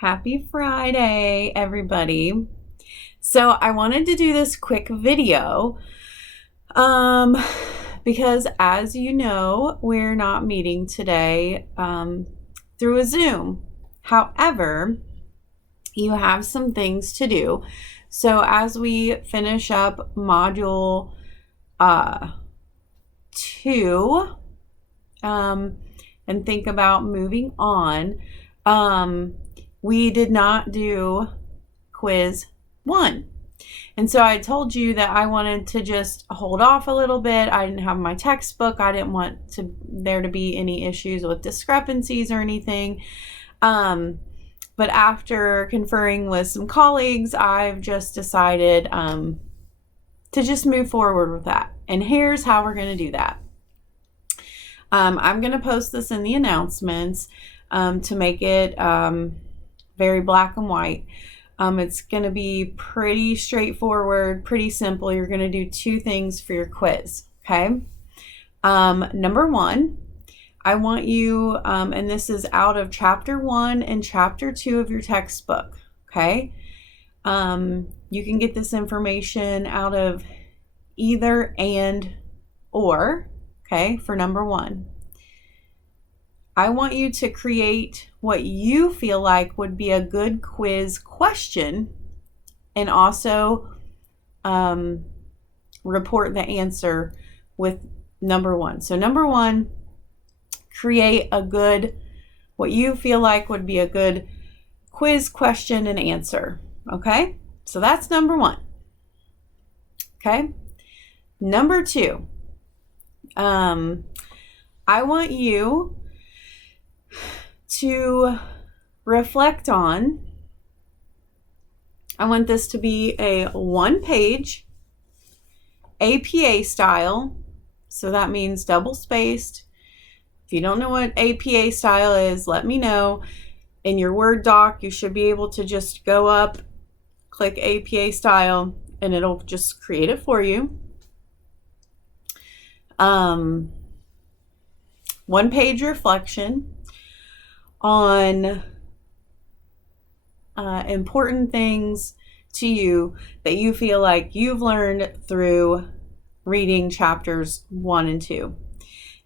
Happy Friday, everybody. So I wanted to do this quick video because as you know, we're not meeting today through a Zoom. However, you have some things to do. So as we finish up module 2 and think about moving on, we did not do quiz 1. And so I told you that I wanted to just hold off a little bit. I didn't have my textbook. I didn't want there to be any issues with discrepancies or anything. But after conferring with some colleagues, I've just decided to just move forward with that. And here's how we're going to do that. I'm going to post this in the announcements to make it very black and white. It's going to be pretty straightforward, pretty simple. You're going to do 2 things for your quiz, okay? Number 1, I want you, and this is out of chapter 1 and chapter 2 of your textbook, okay? You can get this information out of either and or, okay, for number 1. I want you to create what you feel like would be a good quiz question and also report the answer with number 1. So number 1, create what you feel like would be a good quiz question and answer. Okay? So that's number 1. Okay? Number 2, I want you to reflect on, I want this to be a 1-page APA style. So that means double spaced. If you don't know what APA style is, let me know. In your Word doc, you should be able to just go up, click APA style, and it'll just create it for you. 1-page reflection on important things to you that you feel like you've learned through reading chapters 1 and 2.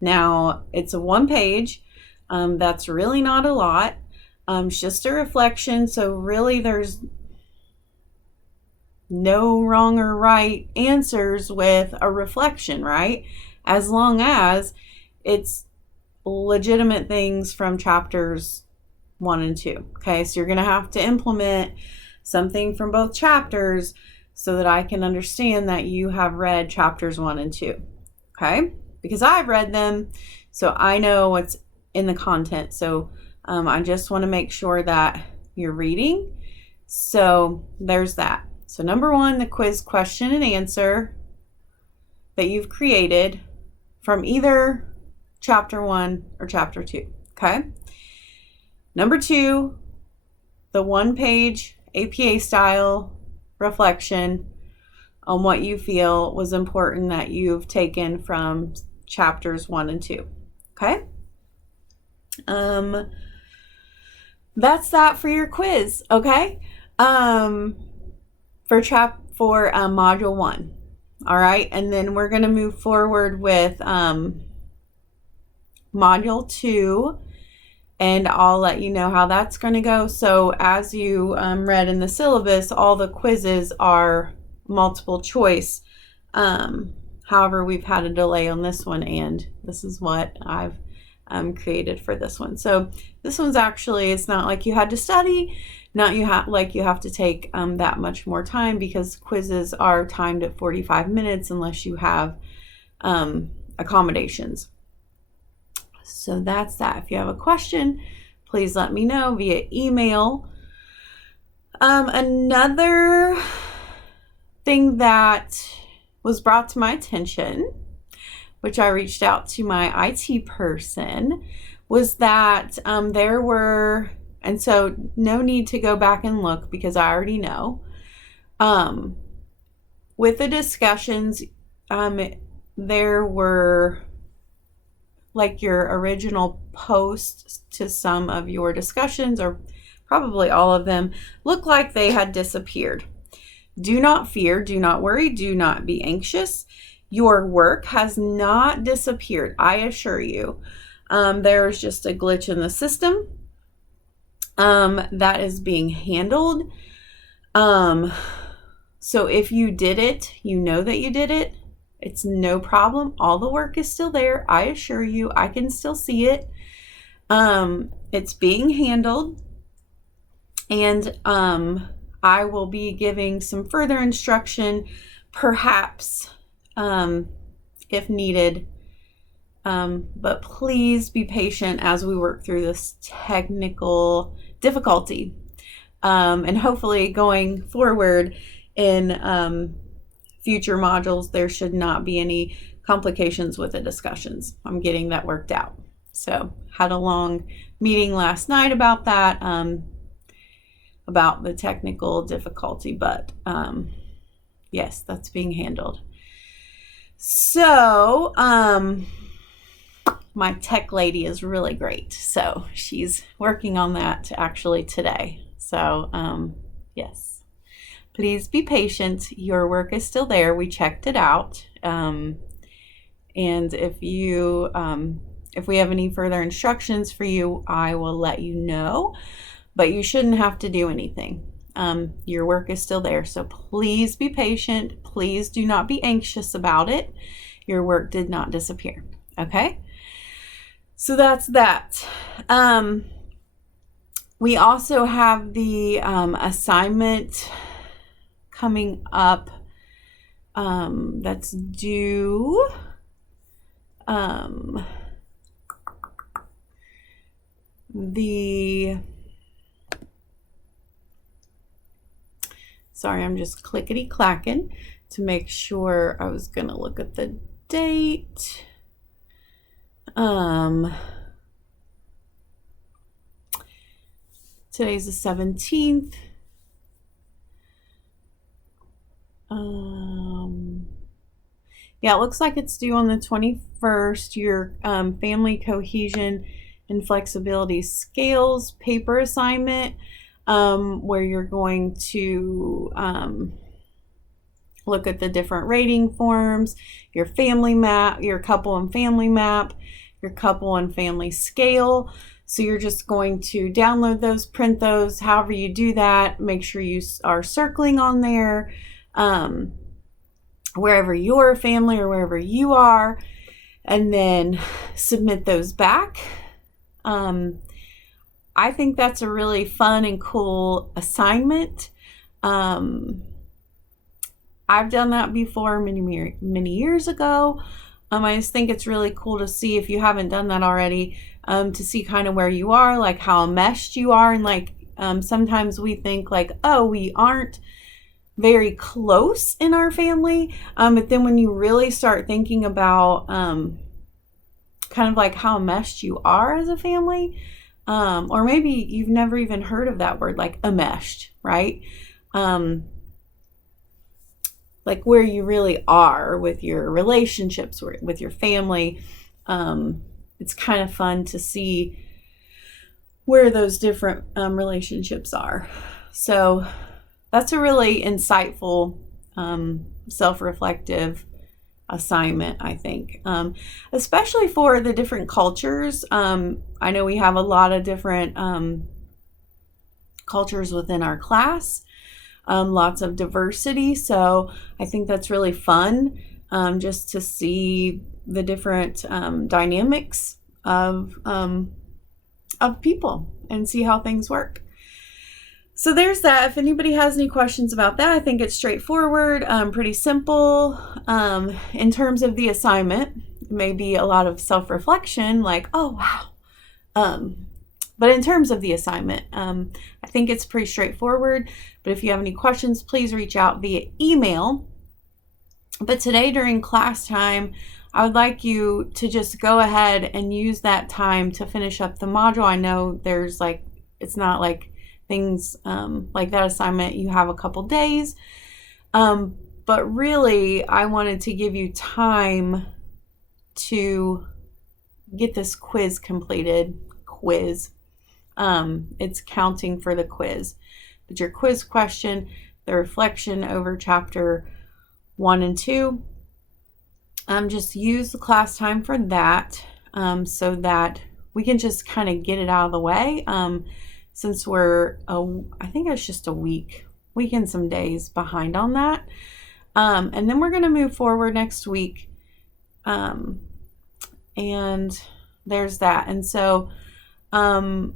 Now, it's a 1-page. That's really not a lot. It's just a reflection. So really there's no wrong or right answers with a reflection, right? As long as it's legitimate things from chapters 1 and 2. Okay, so you're going to have to implement something from both chapters so that I can understand that you have read chapters 1 and 2. Okay, because I've read them, so I know what's in the content. So I just want to make sure that you're reading. So there's that. So number 1, the quiz question and answer that you've created from either chapter 1 or chapter 2. Okay. Number 2, the 1-page APA style reflection on what you feel was important that you've taken from chapters 1 and 2. Okay. That's that for your quiz. Okay. For module 1. All right. And then we're going to move forward with module 2, and I'll let you know how that's going to go. So as you read in the syllabus, all the quizzes are multiple choice. However, we've had a delay on this one, and this is what I've created for this one. So this one's actually, it's not like you had to study, not you have to take that much more time, because quizzes are timed at 45 minutes unless you have accommodations. So that's that. If you have a question, please let me know via email. Another thing that was brought to my attention, which I reached out to my IT person, was that there were, and so no need to go back and look because I already know, with the discussions, there were, like, your original posts to some of your discussions or probably all of them, looked like they had disappeared. Do not fear, do not worry, do not be anxious. Your work has not disappeared, I assure you. There's just a glitch in the system that is being handled. So if you did it, you know that you did it. It's no problem. All the work is still there. I assure you, I can still see it. It's being handled. And I will be giving some further instruction, perhaps, if needed. But please be patient as we work through this technical difficulty. And hopefully going forward in future modules, there should not be any complications with the discussions. I'm getting that worked out. So had a long meeting last night about that, about the technical difficulty, but yes, that's being handled. So my tech lady is really great. So she's working on that actually today. So yes, please be patient. Your work is still there. We checked it out. And if you, if we have any further instructions for you, I will let you know, but you shouldn't have to do anything. Your work is still there. So please be patient. Please do not be anxious about it. Your work did not disappear. Okay. So that's that. We also have the assignment coming up that's due. Sorry, I'm just clickety clacking to make sure. I was going to look at the date. Today's the 17th. Yeah, it looks like it's due on the 21st. Your family cohesion and flexibility scales paper assignment, where you're going to look at the different rating forms, your family map, your couple and family map, your couple and family scale. So you're just going to download those, print those, however you do that. Make sure you are circling on there, wherever your family or wherever you are, and then submit those back. I think that's a really fun and cool assignment. I've done that before many years ago. I just think it's really cool to see, if you haven't done that already, to see kind of where you are, like how enmeshed you are. And like sometimes we think like, oh, we aren't very close in our family. But then when you really start thinking about kind of like how enmeshed you are as a family, or maybe you've never even heard of that word, like enmeshed, right? Like where you really are with your relationships, with your family. It's kind of fun to see where those different relationships are. So that's a really insightful, self-reflective assignment, I think, especially for the different cultures. I know we have a lot of different cultures within our class. Lots of diversity. So I think that's really fun, just to see the different dynamics of people and see how things work. So there's that. If anybody has any questions about that, I think it's straightforward, pretty simple. In terms of the assignment, it may be a lot of self-reflection, like, oh, wow. But in terms of the assignment, I think it's pretty straightforward. But if you have any questions, please reach out via email. But today during class time, I would like you to just go ahead and use that time to finish up the module. I know there's like, it's not like things like that assignment, you have a couple days. But really, I wanted to give you time to get this quiz completed. It's counting for the quiz. But your quiz question, the reflection over chapter 1 and 2, just use the class time for that, so that we can just kind of get it out of the way. Since I think it's just a week and some days behind on that. And then we're going to move forward next week. And there's that. And so, I'm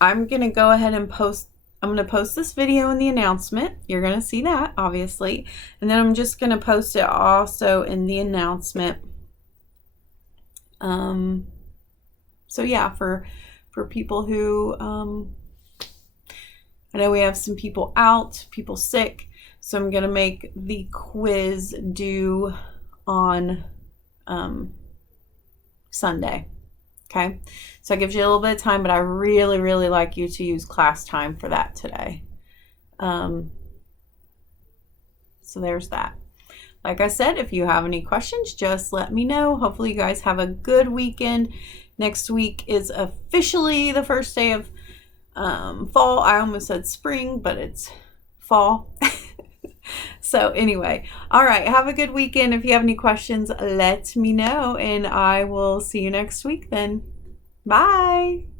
going to go ahead and I'm going to post this video in the announcement. You're going to see that, obviously. And then I'm just going to post it also in the announcement. So yeah, for people who, I know we have some people out, people sick. So I'm going to make the quiz due on Sunday. Okay, so it gives you a little bit of time, but I really, really like you to use class time for that today. So there's that. Like I said, if you have any questions, just let me know. Hopefully you guys have a good weekend. Next week is officially the first day of fall. I almost said spring, but it's fall. So anyway, all right, have a good weekend. If you have any questions, let me know, and I will see you next week then. Bye.